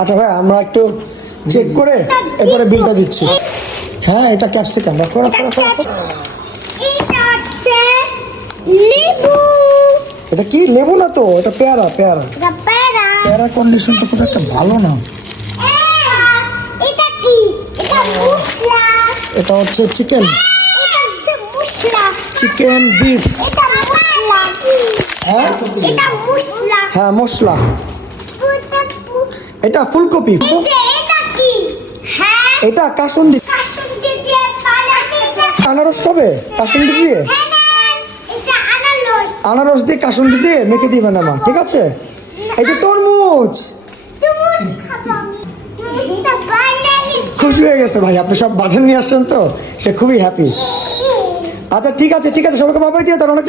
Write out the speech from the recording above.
আচ্ছা ভাই, আমরা একটু চেক করে এরপরে বিলটা দিচ্ছি। হ্যাঁ, এটা ক্যাপসিকাম। এটা কি লেবু না তো, এটা পেয়ারা। পেয়ারা কন্ডিশন তো খুব একটা ভালো না। এটা হচ্ছে চিকেন বিফ। হ্যাঁ, মশলা। এটা ফুলকপি। এটা কাসুন্দি। আনারস কবে? কাসুন্দি দিয়ে, আনারস দিয়ে কাসুন্দি দিয়ে মেখে দিবেন মা, ঠিক আছে? এই যে তরমুজ। খুশি হয়ে গেছে ভাই, আপনি সব বাজার নিয়ে আসছেন তো, সে খুবই হ্যাপি। আচ্ছা ঠিক আছে, সবাইকে বাবাই দিয়ে তার অনেক